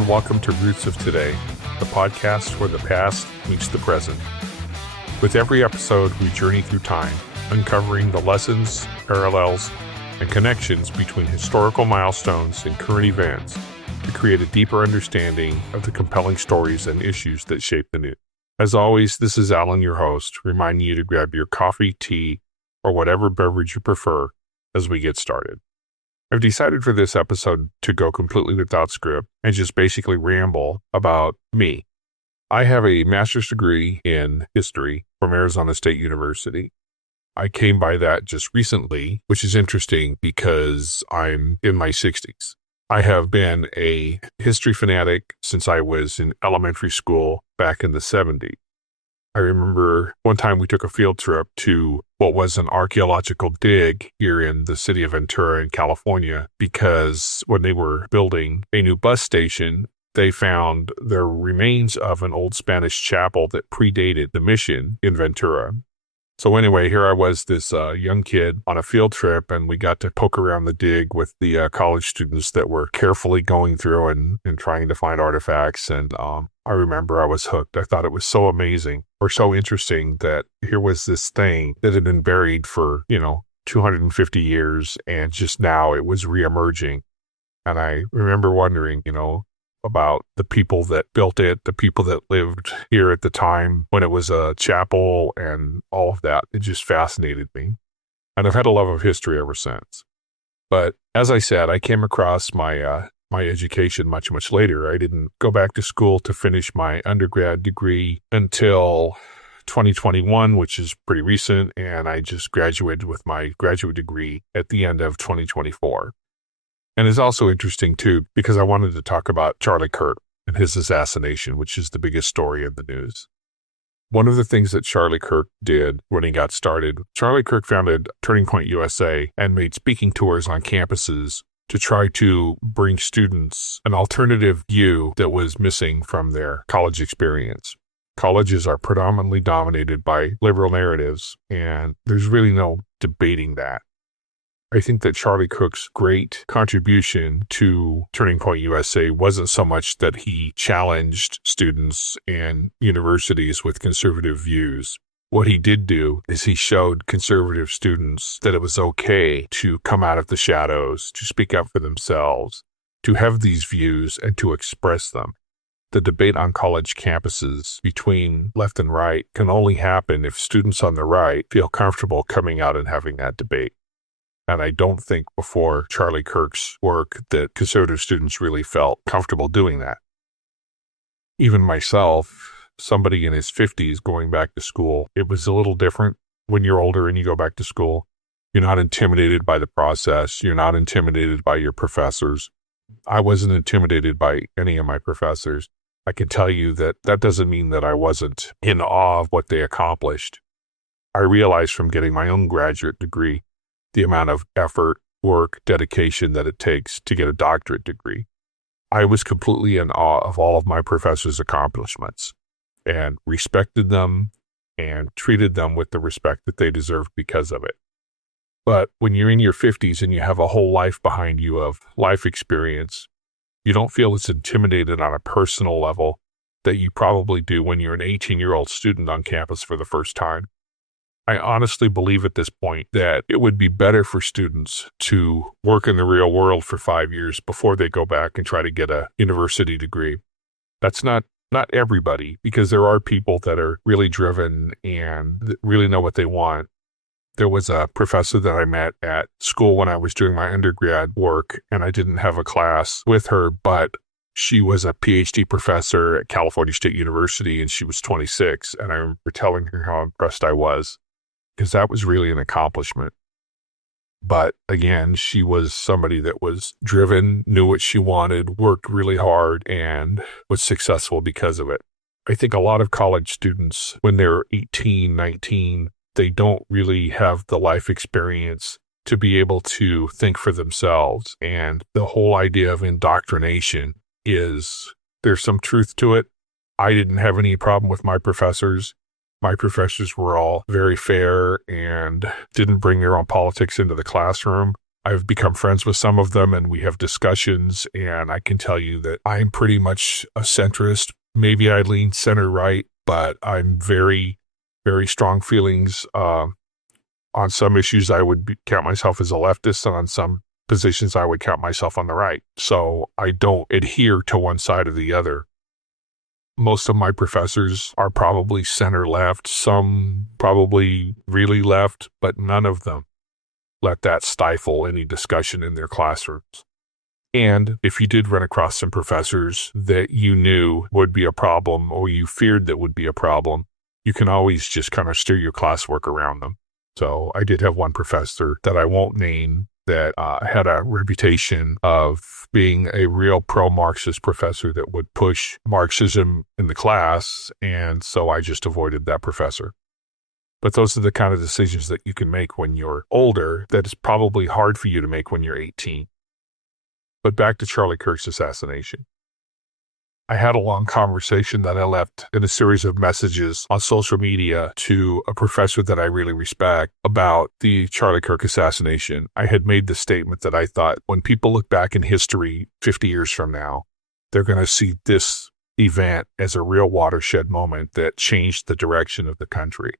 and welcome to Roots of Today, the podcast where the past meets the present. With every episode, we journey through time, uncovering the lessons, parallels, and connections between historical milestones and current events to create a deeper understanding of the compelling stories and issues that shape the news. As always, this is Alan, your host, reminding you to grab your coffee, tea, or whatever beverage you prefer as we get started. I've decided for this episode to go completely without script and just basically ramble about me. I have a master's degree in history from Arizona State University. I came by that just recently, which is interesting because I'm in my 60s. I have been a history fanatic since I was in elementary school back in the 70s. I remember one time we took a field trip to what was an archaeological dig here in the city of Ventura in California, because when they were building a new bus station, they found the remains of an old Spanish chapel that predated the mission in Ventura. So anyway, here I was, this young kid on a field trip, and we got to poke around the dig with the college students that were carefully going through and trying to find artifacts. And I remember I was hooked. I thought it was so amazing or so interesting that here was this thing that had been buried for, 250 years, and just now it was reemerging. And I remember wondering, about the people that built it, the people that lived here at the time when it was a chapel and all of that. It just fascinated me. And I've had a love of history ever since. But as I said, I came across my education much, much later. I didn't go back to school to finish my undergrad degree until 2021, which is pretty recent. And I just graduated with my graduate degree at the end of 2024. And it's also interesting, too, because I wanted to talk about Charlie Kirk and his assassination, which is the biggest story of the news. One of the things that Charlie Kirk did when he got started, Charlie Kirk founded Turning Point USA and made speaking tours on campuses to try to bring students an alternative view that was missing from their college experience. Colleges are predominantly dominated by liberal narratives, and there's really no debating that. I think that Charlie Kirk's great contribution to Turning Point USA wasn't so much that he challenged students and universities with conservative views. What he did do is he showed conservative students that it was okay to come out of the shadows, to speak up for themselves, to have these views and to express them. The debate on college campuses between left and right can only happen if students on the right feel comfortable coming out and having that debate. And I don't think before Charlie Kirk's work that conservative students really felt comfortable doing that. Even myself, somebody in his 50s going back to school, it was a little different. When you're older and you go back to school, you're not intimidated by the process. You're not intimidated by your professors. I wasn't intimidated by any of my professors. I can tell you that doesn't mean that I wasn't in awe of what they accomplished. I realized from getting my own graduate degree the amount of effort, work, dedication that it takes to get a doctorate degree. I was completely in awe of all of my professors' accomplishments and respected them and treated them with the respect that they deserved because of it. But when you're in your 50s and you have a whole life behind you of life experience, you don't feel as intimidated on a personal level that you probably do when you're an 18-year-old student on campus for the first time. I honestly believe at this point that it would be better for students to work in the real world for 5 years before they go back and try to get a university degree. That's not everybody, because there are people that are really driven and really know what they want. There was a professor that I met at school when I was doing my undergrad work, and I didn't have a class with her, but she was a PhD professor at California State University, and she was 26, and I remember telling her how impressed I was, because that was really an accomplishment. But again, she was somebody that was driven, knew what she wanted, worked really hard, and was successful because of it. I think a lot of college students, when they're 18, 19, they don't really have the life experience to be able to think for themselves. And the whole idea of indoctrination there's some truth to it. I didn't have any problem with my professors. My professors were all very fair and didn't bring their own politics into the classroom. I've become friends with some of them and we have discussions, and I can tell you that I'm pretty much a centrist. Maybe I lean center right, but I'm very, very strong feelings. On some issues, I would count myself as a leftist, and on some positions, I would count myself on the right. So I don't adhere to one side or the other. Most of my professors are probably center left, some probably really left, but none of them let that stifle any discussion in their classrooms. And if you did run across some professors that you knew would be a problem or you feared that would be a problem, you can always just kind of steer your classwork around them. So I did have one professor that I won't name that had a reputation of being a real pro-Marxist professor that would push Marxism in the class, and so I just avoided that professor. But those are the kind of decisions that you can make when you're older that is probably hard for you to make when you're 18. But back to Charlie Kirk's assassination. I had a long conversation that I left in a series of messages on social media to a professor that I really respect about the Charlie Kirk assassination. I had made the statement that I thought when people look back in history 50 years from now, they're going to see this event as a real watershed moment that changed the direction of the country.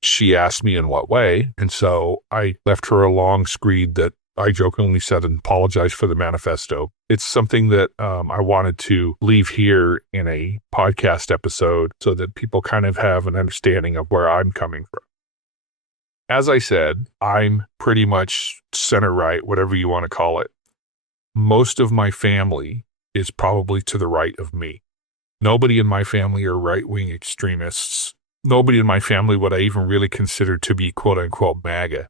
She asked me in what way, and so I left her a long screed that I jokingly said and apologized for the manifesto. It's something that I wanted to leave here in a podcast episode so that people kind of have an understanding of where I'm coming from. As I said, I'm pretty much center right, whatever you want to call it. Most of my family is probably to the right of me. Nobody in my family are right-wing extremists. Nobody in my family would I even really consider to be quote-unquote MAGA.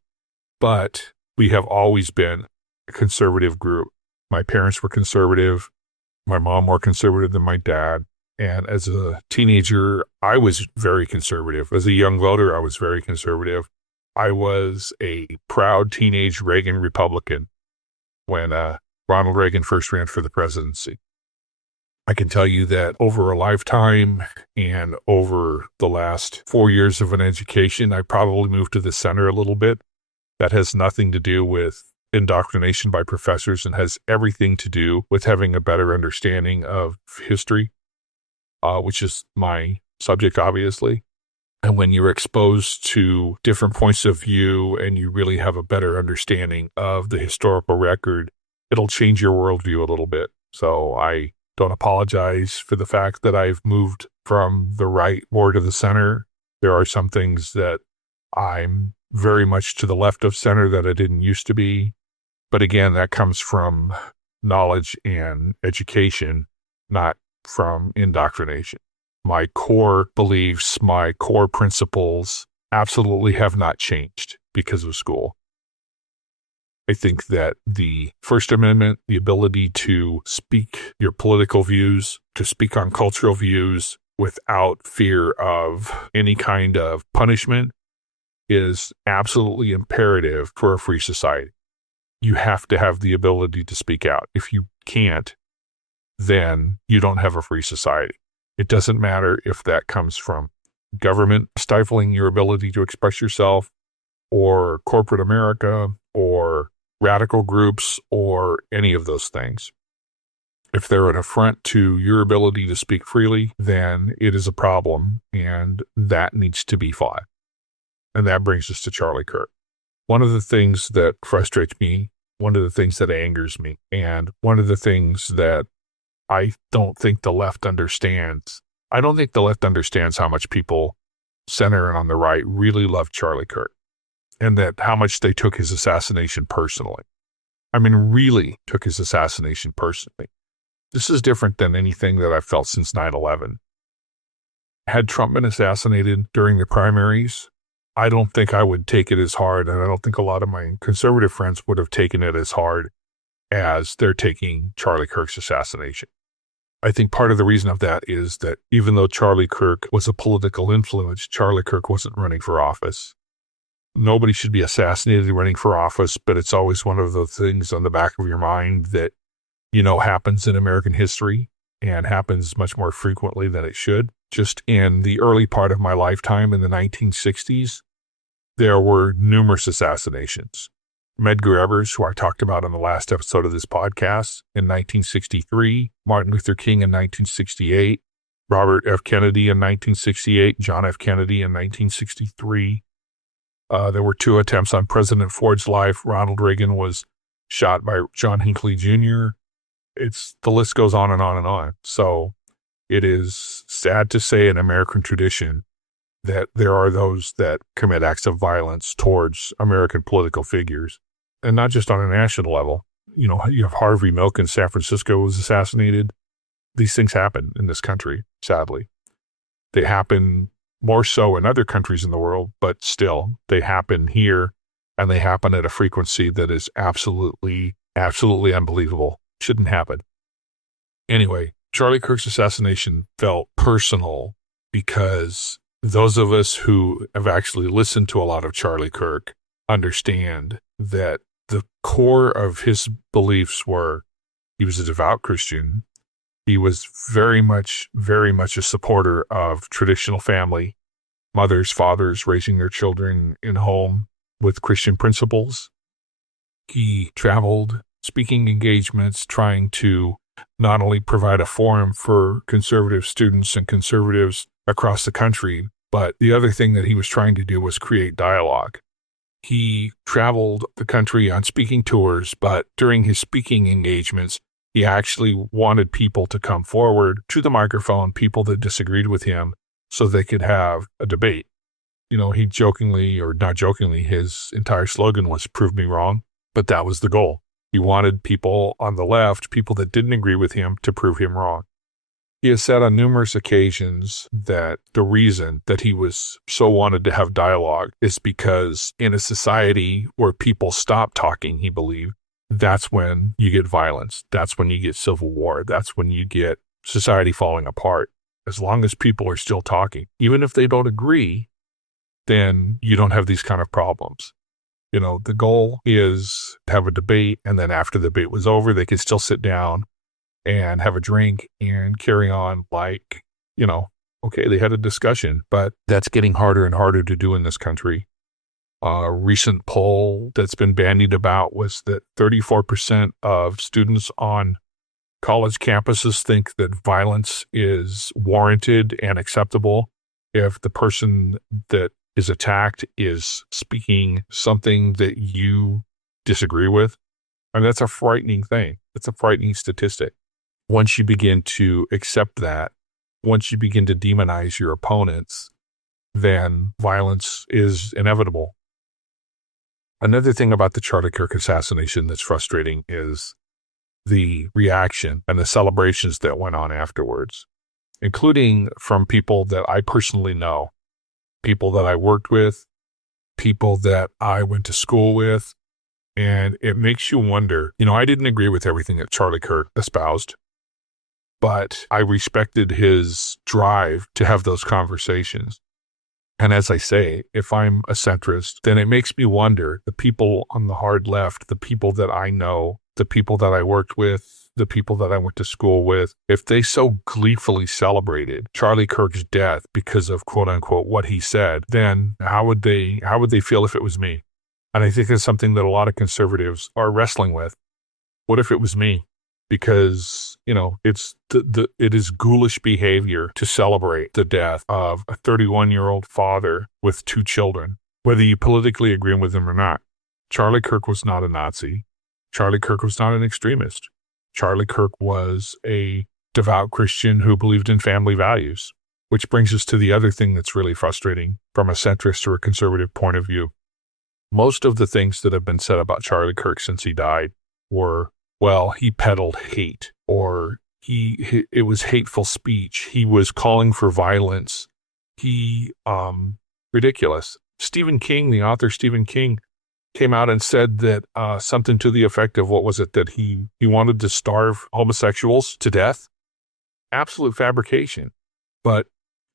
But we have always been a conservative group. My parents were conservative. My mom more conservative than my dad. And as a teenager, I was very conservative. As a young voter, I was very conservative. I was a proud teenage Reagan Republican when Ronald Reagan first ran for the presidency. I can tell you that over a lifetime and over the last 4 years of an education, I probably moved to the center a little bit. That has nothing to do with indoctrination by professors and has everything to do with having a better understanding of history, which is my subject, obviously. And when you're exposed to different points of view and you really have a better understanding of the historical record, it'll change your worldview a little bit. So I don't apologize for the fact that I've moved from the right more to the center. There are some things that I'm very much to the left of center that I didn't used to be. But again, that comes from knowledge and education, not from indoctrination. My core beliefs, my core principles absolutely have not changed because of school. I think that the First Amendment, the ability to speak your political views, to speak on cultural views without fear of any kind of punishment, is absolutely imperative for a free society. You have to have the ability to speak out. If you can't, then you don't have a free society. It doesn't matter if that comes from government stifling your ability to express yourself, or corporate America, or radical groups, or any of those things. If they're an affront to your ability to speak freely, then it is a problem, and that needs to be fought. And that brings us to Charlie Kirk. One of the things that frustrates me, one of the things that angers me, and one of the things that I don't think the left understands. I don't think the left understands how much people center and on the right really love Charlie Kirk, and that how much they took his assassination personally. I mean, really took his assassination personally. This is different than anything that I've felt since 9/11. Had Trump been assassinated during the primaries, I don't think I would take it as hard, and I don't think a lot of my conservative friends would have taken it as hard as they're taking Charlie Kirk's assassination. I think part of the reason of that is that even though Charlie Kirk was a political influence, Charlie Kirk wasn't running for office. Nobody should be assassinated running for office, but it's always one of the things on the back of your mind that, happens in American history and happens much more frequently than it should. Just in the early part of my lifetime in the 1960s, there were numerous assassinations. Medgar Evers, who I talked about on the last episode of this podcast, in 1963, Martin Luther King in 1968, Robert F. Kennedy in 1968, John F. Kennedy in 1963. There were 2 attempts on President Ford's life. Ronald Reagan was shot by John Hinckley Jr. The list goes on and on and on. So it is sad to say in American tradition that there are those that commit acts of violence towards American political figures, and not just on a national level. You know, you have Harvey Milk in San Francisco was assassinated. These things happen in this country, sadly. They happen more so in other countries in the world, but still, they happen here, and they happen at a frequency that is absolutely, absolutely unbelievable. Shouldn't happen. Anyway, Charlie Kirk's assassination felt personal because those of us who have actually listened to a lot of Charlie Kirk understand that the core of his beliefs were he was a devout Christian. He was very much a supporter of traditional family, mothers, fathers raising their children in home with Christian principles. He traveled, speaking engagements, trying to not only provide a forum for conservative students and conservatives across the country, but the other thing that he was trying to do was create dialogue. He traveled the country on speaking tours, but during his speaking engagements, he actually wanted people to come forward to the microphone, people that disagreed with him, so they could have a debate. You know, he jokingly, or not jokingly, his entire slogan was "Prove me wrong," but that was the goal. He wanted people on the left, people that didn't agree with him, to prove him wrong. He has said on numerous occasions that the reason that he was so wanted to have dialogue is because in a society where people stop talking, he believed, that's when you get violence. That's when you get civil war. That's when you get society falling apart. As long as people are still talking, even if they don't agree, then you don't have these kind of problems. You know, the goal is to have a debate, and then after the debate was over, they could still sit down and have a drink and carry on like, you know, okay, they had a discussion, but that's getting harder and harder to do in this country. A recent poll that's been bandied about was that 34% of students on college campuses think that violence is warranted and acceptable if the person that is attacked is speaking something that you disagree with. And that's a frightening thing. It's a frightening statistic. Once you begin to accept that, once you begin to demonize your opponents, then violence is inevitable. Another thing about the Charlie Kirk assassination that's frustrating is the reaction and the celebrations that went on afterwards, including from people that I personally know, people that I worked with, people that I went to school with. And it makes you wonder, you know, I didn't agree with everything that Charlie Kirk espoused, but I respected his drive to have those conversations. And as I say, if I'm a centrist, then it makes me wonder, the people on the hard left, the people that I know, the people that I worked with, the people that I went to school with, if they so gleefully celebrated Charlie Kirk's death because of quote unquote what he said, then how would they feel if it was me? And I think it's something that a lot of conservatives are wrestling with. What if it was me? Because, you know, it is ghoulish behavior to celebrate the death of a 31-year-old father with 2 children, whether you politically agree with him or not. Charlie Kirk was not a Nazi. Charlie Kirk was not an extremist. Charlie Kirk was a devout Christian who believed in family values, which brings us to the other thing that's really frustrating from a centrist or a conservative point of view. Most of the things that have been said about Charlie Kirk since he died were, well, he peddled hate, or it was hateful speech. He was calling for violence. Ridiculous. Stephen King, the author Stephen King, came out and said that something to the effect of, what was it, that he wanted to starve homosexuals to death? Absolute fabrication. But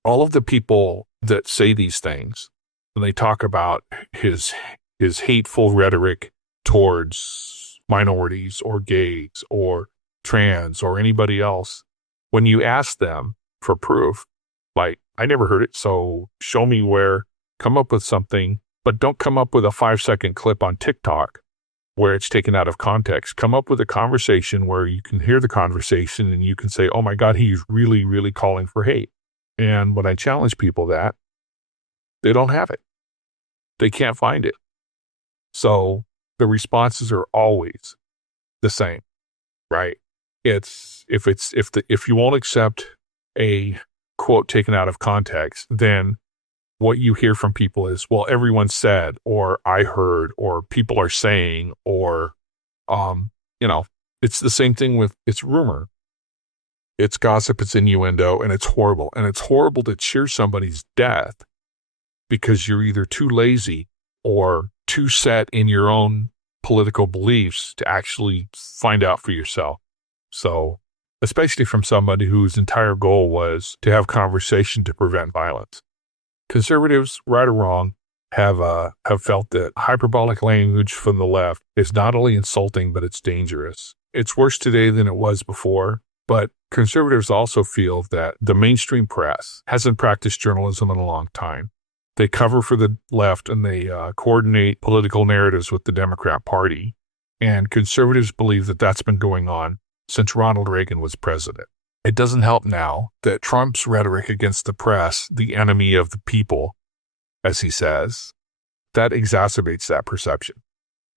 all of the people that say these things, when they talk about his hateful rhetoric towards minorities or gays or trans or anybody else, when you ask them for proof, like, I never heard it, so show me where, come up with something, but don't come up with a 5-second clip on TikTok where it's taken out of context. Come up with a conversation where you can hear the conversation and you can say, oh my God, he's really, really calling for hate. And when I challenge people that, they don't have it. They can't find it. So the responses are always the same, right? If you won't accept a quote taken out of context, then what you hear from people is, well, everyone said, or I heard, or people are saying, or, it's the same thing with, it's rumor. It's gossip, it's innuendo, and it's horrible. And it's horrible to cheer somebody's death because you're either too lazy or too set in your own political beliefs to actually find out for yourself. So, especially from somebody whose entire goal was to have conversation to prevent violence. Conservatives, right or wrong, have felt that hyperbolic language from the left is not only insulting, but it's dangerous. It's worse today than it was before, but conservatives also feel that the mainstream press hasn't practiced journalism in a long time. They cover for the left and they coordinate political narratives with the Democrat Party. And conservatives believe that that's been going on since Ronald Reagan was president. It doesn't help now that Trump's rhetoric against the press, the enemy of the people, as he says, that exacerbates that perception.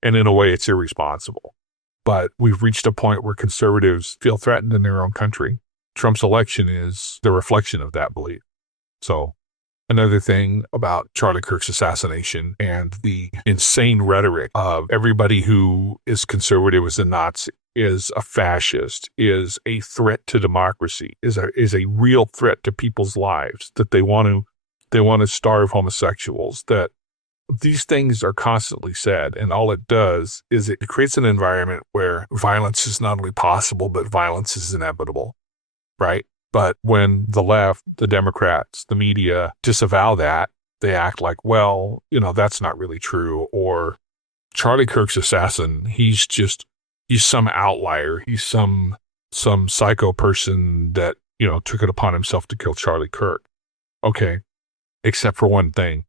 And in a way, it's irresponsible. But we've reached a point where conservatives feel threatened in their own country. Trump's election is the reflection of that belief. So another thing about Charlie Kirk's assassination and the insane rhetoric of everybody who is conservative is a Nazi, is a fascist, is a threat to democracy, is a real threat to people's lives, that they want to starve homosexuals, that these things are constantly said, and all it does is it creates an environment where violence is not only possible, but violence is inevitable, right? But when the left, the Democrats, the media disavow that, they act like, well, that's not really true, or Charlie Kirk's assassin, he's some outlier. He's some psycho person that, took it upon himself to kill Charlie Kirk. Okay, except for one thing.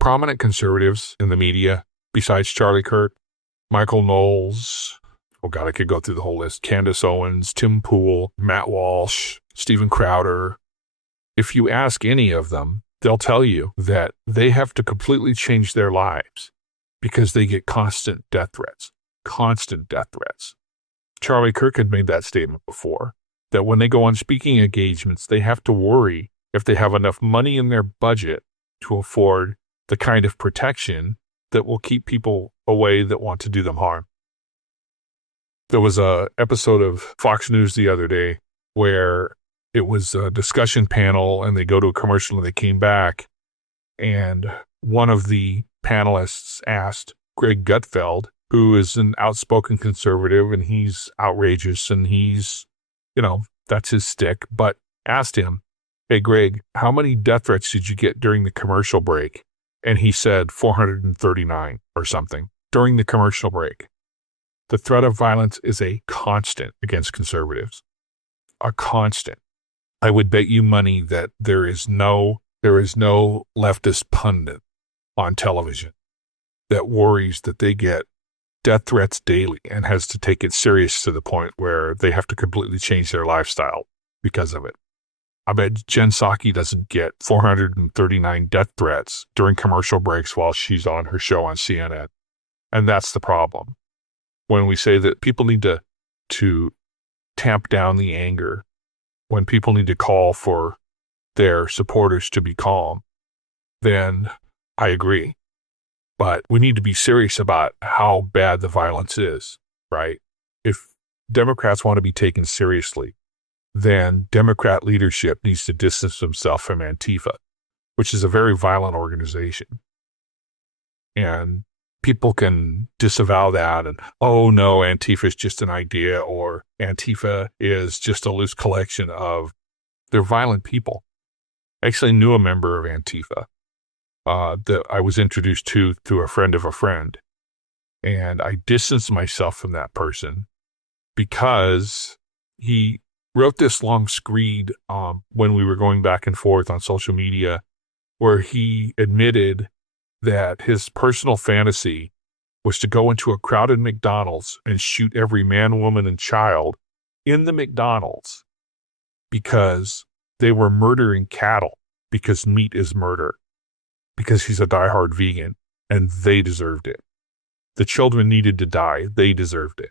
Prominent conservatives in the media, besides Charlie Kirk, Michael Knowles, oh God, I could go through the whole list, Candace Owens, Tim Pool, Matt Walsh, Steven Crowder. If you ask any of them, they'll tell you that they have to completely change their lives because they get constant death threats. Constant death threats. Charlie Kirk had made that statement before, that when they go on speaking engagements, they have to worry if they have enough money in their budget to afford the kind of protection that will keep people away that want to do them harm. There was an episode of Fox News the other day where it was a discussion panel and they go to a commercial and they came back and one of the panelists asked Greg Gutfeld, who is an outspoken conservative and he's outrageous and he's, that's his stick, but asked him, hey, Greg, how many death threats did you get during the commercial break? And he said 439 or something during the commercial break. The threat of violence is a constant against conservatives. A constant. I would bet you money that there is no leftist pundit on television that worries that they get death threats daily and has to take it serious to the point where they have to completely change their lifestyle because of it. I bet Jen Psaki doesn't get 439 death threats during commercial breaks while she's on her show on CNN. And that's the problem. When we say that people need to tamp down the anger, when people need to call for their supporters to be calm, then I agree. But we need to be serious about how bad the violence is, right? If Democrats want to be taken seriously, then Democrat leadership needs to distance themselves from Antifa, which is a very violent organization. And people can disavow that and, oh no, Antifa is just an idea, or Antifa is just a loose collection of, they're violent people. I actually knew a member of Antifa that I was introduced to through a friend of a friend. And I distanced myself from that person because he wrote this long screed when we were going back and forth on social media where he admitted that his personal fantasy was to go into a crowded McDonald's and shoot every man, woman, and child in the McDonald's because they were murdering cattle, because meat is murder, because he's a diehard vegan, and they deserved it. The children needed to die. They deserved it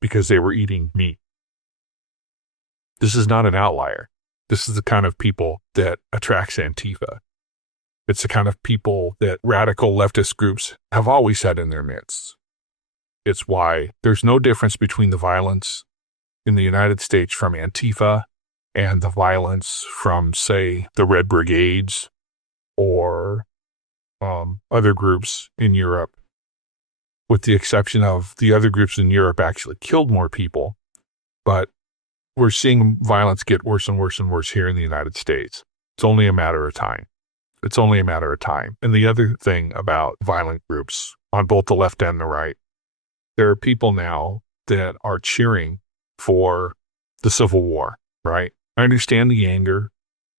because they were eating meat. This is not an outlier. This is the kind of people that attracts Antifa. It's the kind of people that radical leftist groups have always had in their midst. It's why there's no difference between the violence in the United States from Antifa and the violence from, say, the Red Brigades or other groups in Europe, with the exception of the other groups in Europe actually killed more people. But we're seeing violence get worse and worse and worse here in the United States. It's only a matter of time. It's only a matter of time. And the other thing about violent groups on both the left and the right, there are people now that are cheering for the Civil War, right? I understand the anger.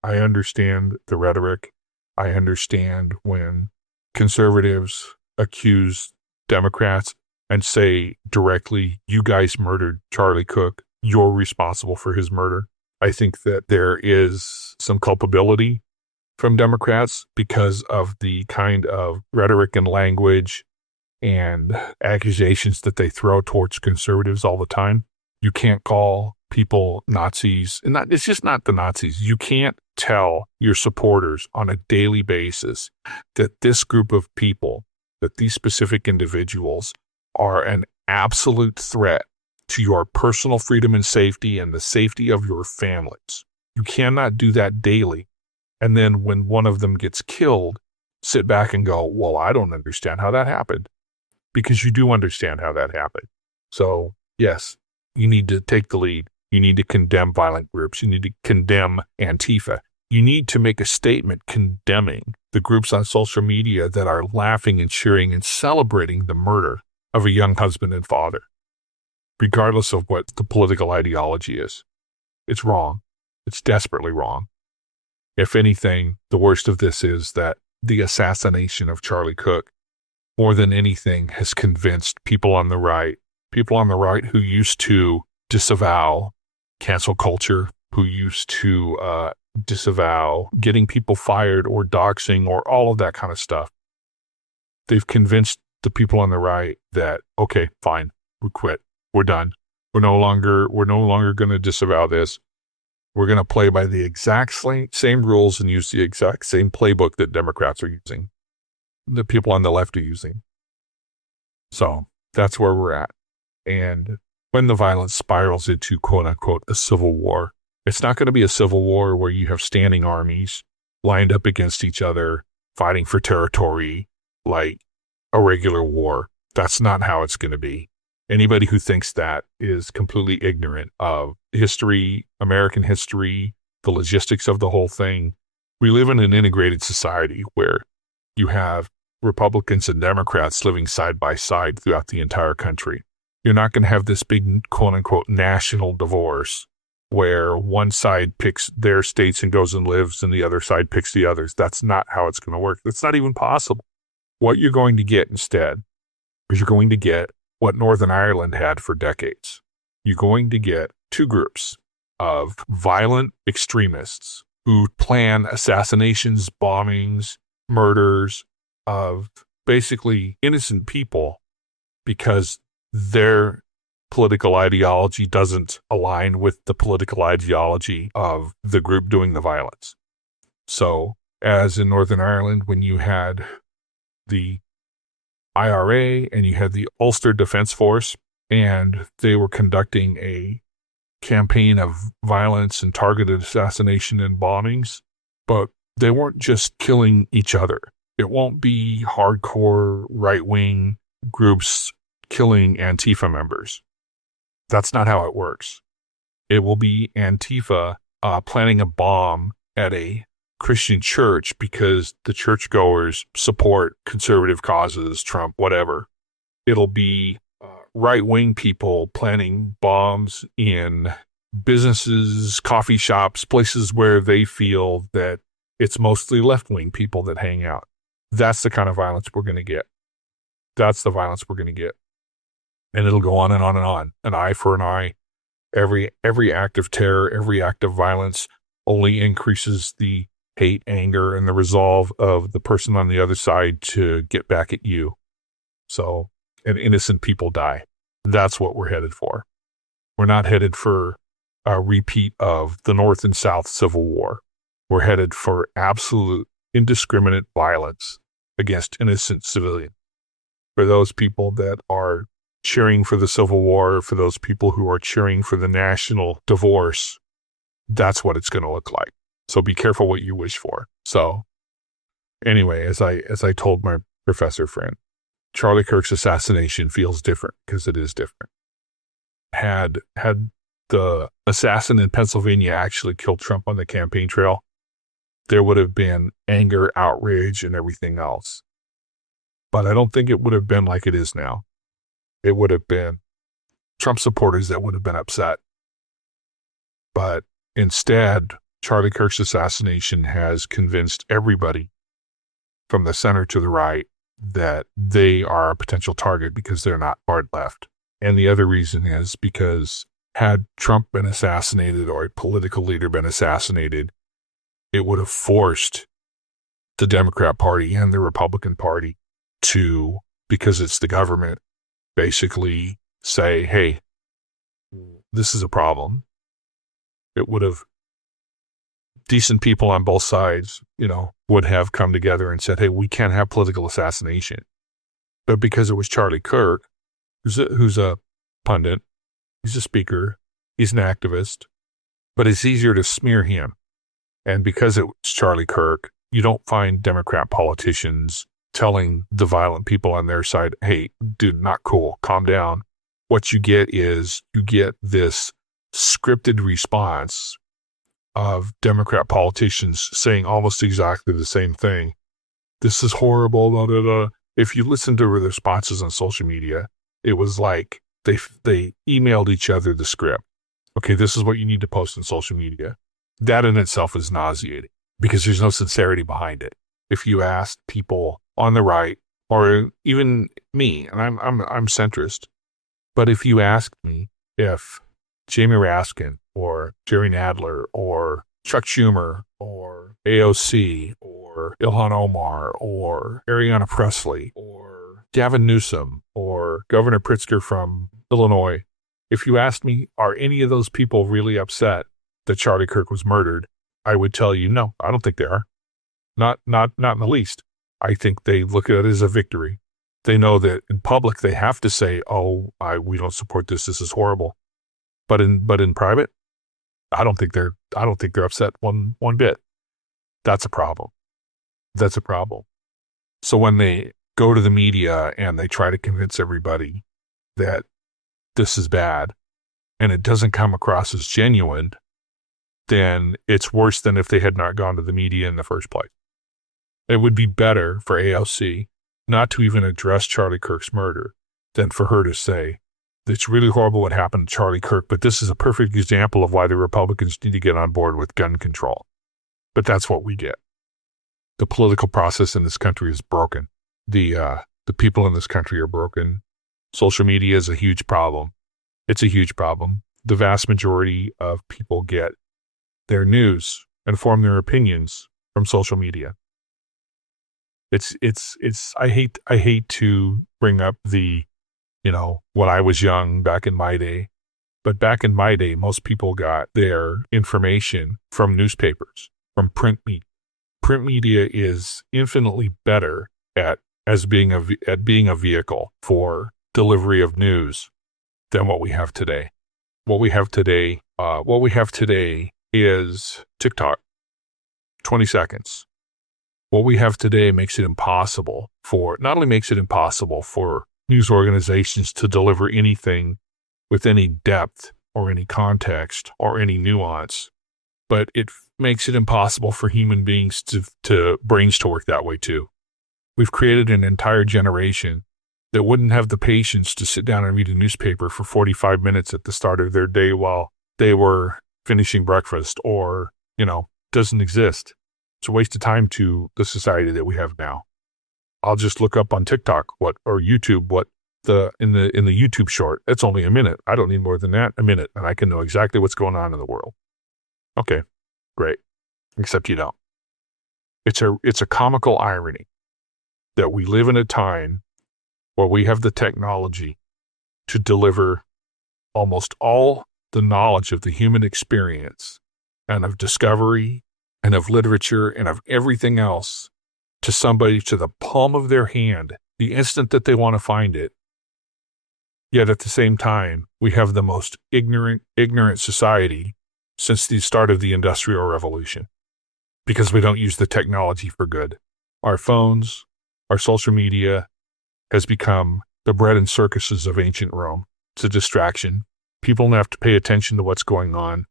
I understand the rhetoric. I understand when conservatives accuse Democrats and say directly, you guys murdered Charlie Kirk. You're responsible for his murder. I think that there is some culpability from Democrats because of the kind of rhetoric and language and accusations that they throw towards conservatives all the time. You can't call people Nazis, and it's just not the Nazis. You can't tell your supporters on a daily basis that this group of people, that these specific individuals are an absolute threat to your personal freedom and safety and the safety of your families. You cannot do that daily. And then when one of them gets killed, sit back and go, well, I don't understand how that happened. Because you do understand how that happened. So, yes, you need to take the lead. You need to condemn violent groups. You need to condemn Antifa. You need to make a statement condemning the groups on social media that are laughing and cheering and celebrating the murder of a young husband and father, regardless of what the political ideology is. It's wrong. It's desperately wrong. If anything, the worst of this is that the assassination of Charlie Kirk, more than anything, has convinced people on the right who used to disavow cancel culture, who used to disavow getting people fired or doxing or all of that kind of stuff. They've convinced the people on the right that, okay, fine, we quit. We're done. We're no longer going to disavow this. We're going to play by the exact same rules and use the exact same playbook that Democrats are using, the people on the left are using. So that's where we're at. And when the violence spirals into, quote unquote, a civil war, it's not going to be a civil war where you have standing armies lined up against each other, fighting for territory like a regular war. That's not how it's going to be. Anybody who thinks that is completely ignorant of history, American history, the logistics of the whole thing. We live in an integrated society where you have Republicans and Democrats living side by side throughout the entire country. You're not going to have this big, quote-unquote, national divorce where one side picks their states and goes and lives and the other side picks the others. That's not how it's going to work. That's not even possible. What you're going to get instead is you're going to get what Northern Ireland had for decades. You're going to get two groups of violent extremists who plan assassinations, bombings, murders of basically innocent people because their political ideology doesn't align with the political ideology of the group doing the violence. So, as in Northern Ireland, when you had the IRA and you had the Ulster Defense Force, and they were conducting a campaign of violence and targeted assassination and bombings, but they weren't just killing each other. It won't be hardcore right-wing groups killing Antifa members. That's not how it works. It will be Antifa planning a bomb at a Christian church because the churchgoers support conservative causes, Trump, whatever. It'll be right-wing people planning bombs in businesses, coffee shops, places where they feel that it's mostly left-wing people that hang out. That's the kind of violence we're going to get. That's the violence we're going to get. And it'll go on and on and on. An eye for an eye. Every act of terror, every act of violence only increases the hate, anger, and the resolve of the person on the other side to get back at you. So, and innocent people die. That's what we're headed for. We're not headed for a repeat of the North and South Civil War. We're headed for absolute indiscriminate violence against innocent civilians. For those people that are cheering for the Civil War, for those people who are cheering for the national divorce, that's what it's going to look like. So be careful what you wish for. So anyway, as I told my professor friend, Charlie Kirk's assassination feels different because it is different. Had the assassin in Pennsylvania actually killed Trump on the campaign trail, there would have been anger, outrage, and everything else. But I don't think it would have been like it is now. It would have been Trump supporters that would have been upset. But instead, Charlie Kirk's assassination has convinced everybody from the center to the right that they are a potential target because they're not hard left. And the other reason is because had Trump been assassinated or a political leader been assassinated, it would have forced the Democrat Party and the Republican Party to, because it's the government, basically say, hey, this is a problem. It would have, decent people on both sides, would have come together and said, hey, we can't have political assassination. But because it was Charlie Kirk, who's a pundit, he's a speaker, he's an activist, but it's easier to smear him. And because it was Charlie Kirk, you don't find Democrat politicians telling the violent people on their side, hey, dude, not cool, calm down. What you get is this scripted response of Democrat politicians saying almost exactly the same thing. This is horrible, blah, blah, blah. If you listen to the responses on social media, it was like they emailed each other the script. Okay, this is what you need to post on social media. That in itself is nauseating because there's no sincerity behind it. If you asked people on the right, or even me, and I'm centrist, but if you asked me if Jamie Raskin or Jerry Nadler or Chuck Schumer or AOC or Ilhan Omar or Ariana Presley or Gavin Newsom or Governor Pritzker from Illinois, if you asked me, are any of those people really upset that Charlie Kirk was murdered, I would tell you, no, I don't think they are. Not in the least. I think they look at it as a victory. They know that in public they have to say, oh, we don't support this. This is horrible. But in private, I don't think they're upset one bit. That's a problem. That's a problem. So when they go to the media and they try to convince everybody that this is bad and it doesn't come across as genuine, then it's worse than if they had not gone to the media in the first place. It would be better for AOC not to even address Charlie Kirk's murder than for her to say, it's really horrible what happened to Charlie Kirk, but this is a perfect example of why the Republicans need to get on board with gun control. But that's what we get. The political process in this country is broken. The people in this country are broken. Social media is a huge problem. It's a huge problem. The vast majority of people get their news and form their opinions from social media. I hate to bring up the, when I was young back in my day, but back in my day, most people got their information from newspapers, from print media. Print media is infinitely better at being a vehicle for delivery of news than what we have today. What we have today is TikTok, 20 seconds. What we have today makes it impossible not only makes it impossible for news organizations to deliver anything with any depth or any context or any nuance, but it makes it impossible for human beings to brains to work that way too. We've created an entire generation that wouldn't have the patience to sit down and read a newspaper for 45 minutes at the start of their day while they were finishing breakfast or, doesn't exist. It's a waste of time to the society that we have now. I'll just look up on TikTok or YouTube what in the YouTube short. It's only a minute. I don't need more than that, a minute, and I can know exactly what's going on in the world. Okay, great. Except you don't. It's a comical irony that we live in a time where we have the technology to deliver almost all the knowledge of the human experience and of discovery and of literature and of everything else to somebody to the palm of their hand the instant that they want to find it. Yet at the same time, we have the most ignorant society since the start of the Industrial Revolution because we don't use the technology for good. Our phones, our social media has become the bread and circuses of ancient Rome. It's a distraction. People don't have to pay attention to what's going on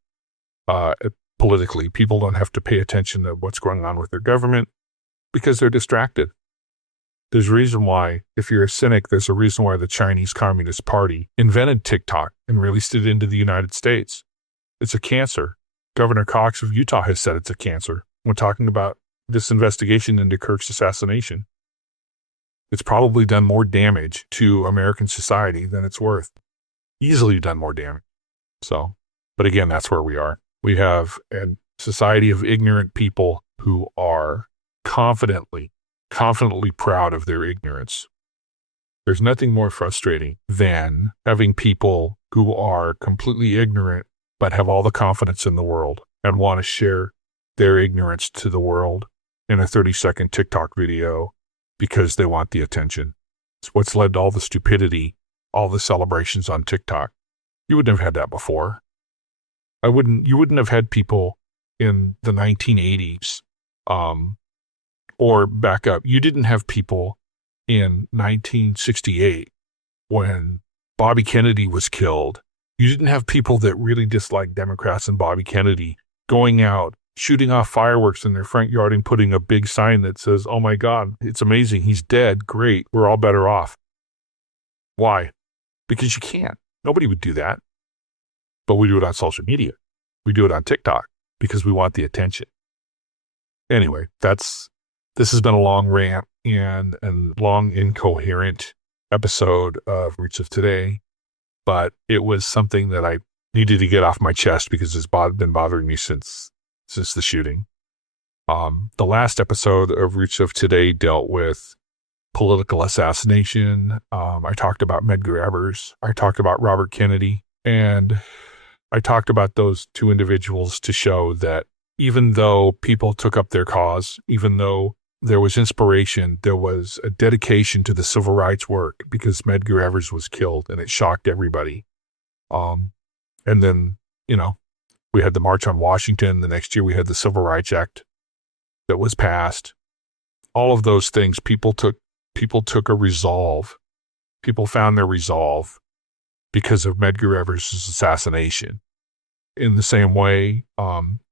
politically. People don't have to pay attention to what's going on with their government because they're distracted. There's a reason why, if you're a cynic, there's a reason why the Chinese Communist Party invented TikTok and released it into the United States. It's a cancer. Governor Cox of Utah has said it's a cancer. We're talking about this investigation into Kirk's assassination. It's probably done more damage to American society than it's worth. Easily done more damage. So, but again, that's where we are. We have a society of ignorant people who are confidently proud of their ignorance. There's nothing more frustrating than having people who are completely ignorant but have all the confidence in the world and want to share their ignorance to the world in a 30-second TikTok video because they want the attention. It's what's led to all the stupidity, all the celebrations on TikTok. You wouldn't have had that before. You wouldn't have had people in the 1980s, or back up. You didn't have people in 1968 when Bobby Kennedy was killed. You didn't have people that really disliked Democrats and Bobby Kennedy going out, shooting off fireworks in their front yard and putting a big sign that says, "Oh my God, it's amazing. He's dead. Great. We're all better off." Why? Because you can't. Nobody would do that. But we do it on social media. We do it on TikTok because we want the attention. Anyway, this has been a long rant and a long incoherent episode of Roots of Today, but it was something that I needed to get off my chest because it's been bothering me since the shooting. The last episode of Roots of Today dealt with political assassination. I talked about Medgar Evers. I talked about Robert Kennedy. And I talked about those two individuals to show that even though people took up their cause, even though there was inspiration, there was a dedication to the civil rights work because Medgar Evers was killed and it shocked everybody. And then, we had the March on Washington. The next year we had the Civil Rights Act that was passed. All of those things, people took a resolve. People found their resolve because of Medgar Evers' assassination. In the same way,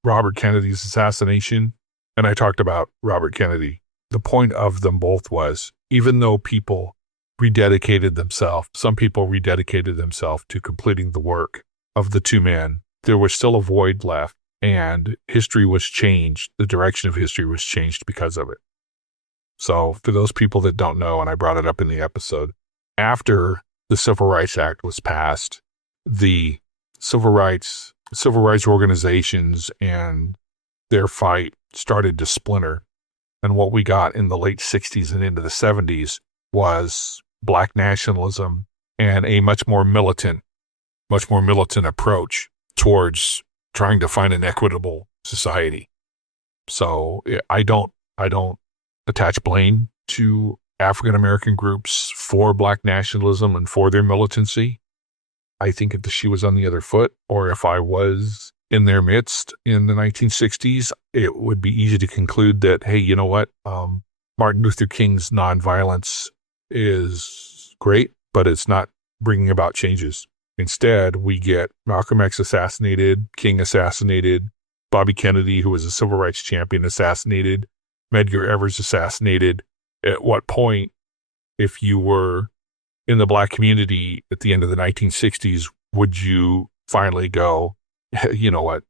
Robert Kennedy's assassination, and I talked about Robert Kennedy, the point of them both was, even though people rededicated themselves, some people rededicated themselves to completing the work of the two men, there was still a void left, and history was changed. The direction of history was changed because of it. So for those people that don't know, and I brought it up in the episode, after the Civil Rights Act was passed, the civil rights organizations and their fight started to splinter. And what we got in the late 60s and into the 70s was black nationalism and a much more militant approach towards trying to find an equitable society. So I don't attach blame to African American groups for black nationalism and for their militancy. I think if the shoe was on the other foot, or if I was in their midst in the 1960s, it would be easy to conclude that, hey, you know what? Martin Luther King's nonviolence is great, but it's not bringing about changes. Instead, we get Malcolm X assassinated, King assassinated, Bobby Kennedy, who was a civil rights champion, assassinated, Medgar Evers assassinated. At what point, if you were in the black community at the end of the 1960s, would you finally go, you know what,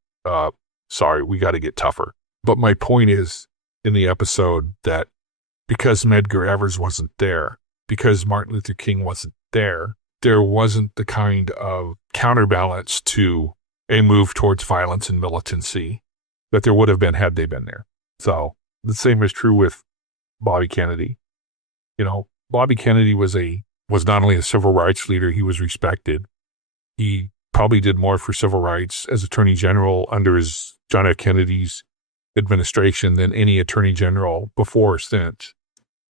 sorry, we got to get tougher? But my point is in the episode that because Medgar Evers wasn't there, because Martin Luther King wasn't there, there wasn't the kind of counterbalance to a move towards violence and militancy that there would have been had they been there. So the same is true with Bobby Kennedy. Bobby Kennedy was not only a civil rights leader, he was respected. He probably did more for civil rights as Attorney General under his John F. Kennedy's administration than any Attorney General before or since.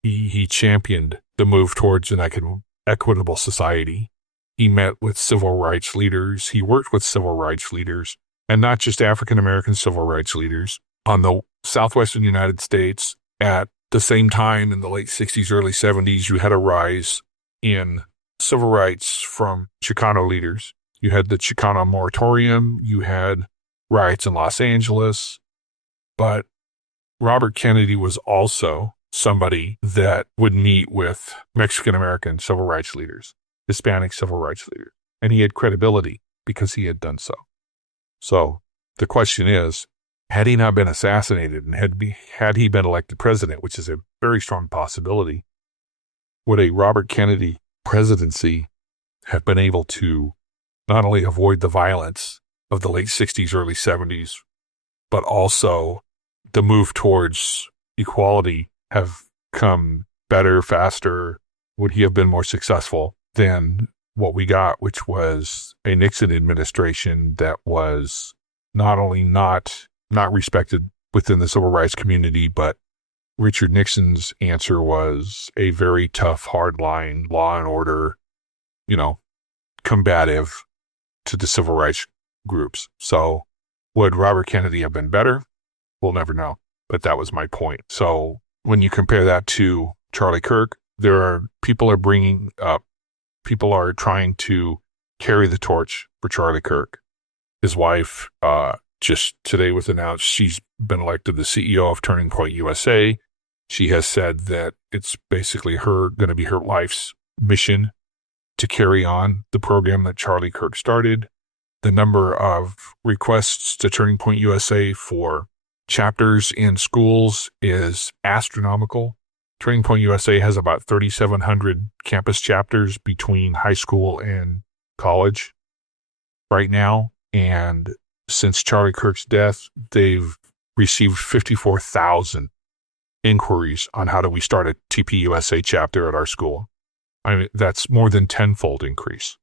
He championed the move towards an equitable society. He met with civil rights leaders. He worked with civil rights leaders, and not just African-American civil rights leaders, on the southwestern United States. At the same time, in the late 60s, early 70s, you had a rise in civil rights from Chicano leaders. You had the Chicano moratorium. You had riots in Los Angeles. But Robert Kennedy was also somebody that would meet with Mexican-American civil rights leaders, Hispanic civil rights leaders, and he had credibility because he had done so. So the question is, had he not been assassinated and had he been elected president, which is a very strong possibility, would a Robert Kennedy presidency have been able to not only avoid the violence of the late 60s, early 70s, but also the move towards equality have come better, faster? Would he have been more successful than what we got, which was a Nixon administration that was not only not respected within the civil rights community, but Richard Nixon's answer was a very tough, hardline, law and order, combative to the civil rights groups. So would Robert Kennedy have been better? We'll never know. But that was my point. So when you compare that to Charlie Kirk, people are trying to carry the torch for Charlie Kirk. His wife just today was announced she's been elected the CEO of Turning Point USA. She has said that it's basically going to be her life's mission to carry on the program that Charlie Kirk started. The number of requests to Turning Point USA for chapters in schools is astronomical. Turning Point USA has about 3,700 campus chapters between high school and college right now. And since Charlie Kirk's death, they've received 54,000 inquiries on how do we start a TPUSA chapter at our school. I mean, that's more than tenfold increase.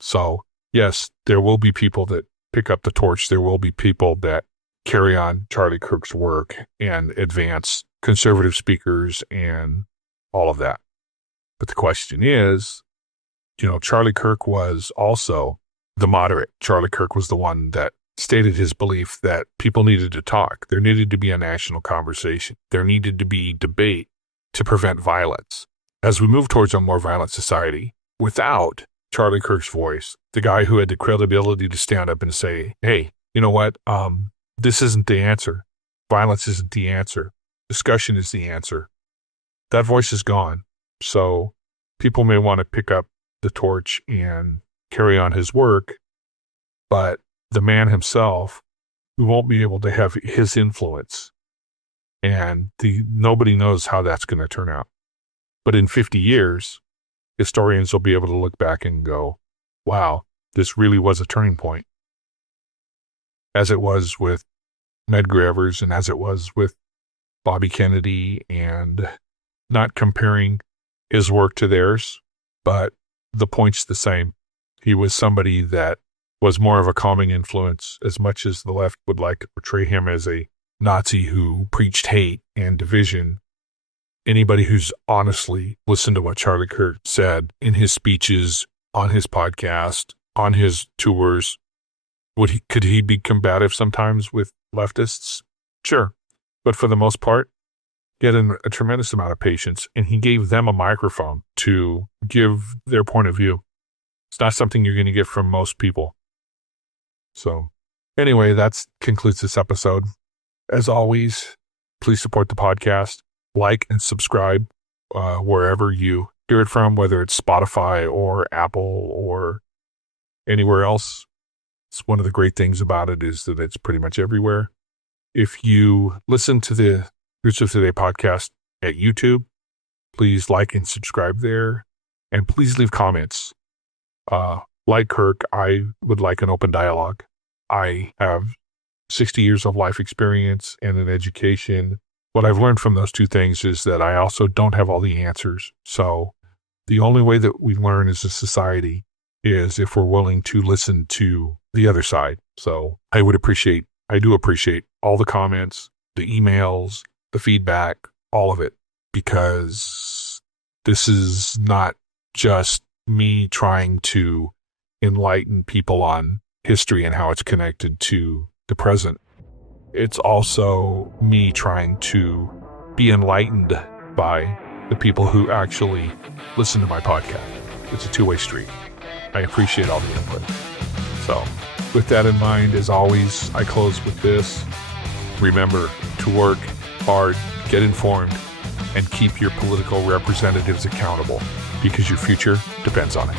So yes, there will be people that pick up the torch. There will be people that carry on Charlie Kirk's work and advance conservative speakers and all of that. But the question is, Charlie Kirk was also the moderate. Charlie Kirk was the one that stated his belief that people needed to talk. There needed to be a national conversation. There needed to be debate to prevent violence. As we move towards a more violent society, without Charlie Kirk's voice, the guy who had the credibility to stand up and say, hey, you know what? This isn't the answer. Violence isn't the answer. Discussion is the answer. That voice is gone. So people may want to pick up the torch and carry on his work, but the man himself, we won't be able to have his influence. And nobody knows how that's going to turn out. But in 50 years, historians will be able to look back and go, wow, this really was a turning point. As it was with Medgar Evers and as it was with Bobby Kennedy, and not comparing his work to theirs, but the point's the same. He was somebody that was more of a calming influence, as much as the left would like to portray him as a Nazi who preached hate and division. Anybody who's honestly listened to what Charlie Kirk said in his speeches, on his podcast, on his tours, could he be combative sometimes with leftists? Sure. But for the most part, he had a tremendous amount of patience, and he gave them a microphone to give their point of view. It's not something you're going to get from most people. So anyway, that concludes this episode. As always, please support the podcast. Like and subscribe wherever you hear it from, whether it's Spotify or Apple or anywhere else. It's one of the great things about it is that it's pretty much everywhere. If you listen to the Roots of Today podcast at YouTube. Please like and subscribe there. And please leave comments. Like Kirk, I would like an open dialogue. I have 60 years of life experience and an education. What I've learned from those two things is that I also don't have all the answers. So the only way that we learn as a society is if we're willing to listen to the other side. So I do appreciate all the comments, the emails, the feedback, all of it, because this is not just me trying to enlighten people on history and how it's connected to the present. It's also me trying to be enlightened by the people who actually listen to my podcast. It's a two-way street. I appreciate all the input. So with that in mind, as always, I close with this. Remember to work hard, get informed, and keep your political representatives accountable, because your future depends on it.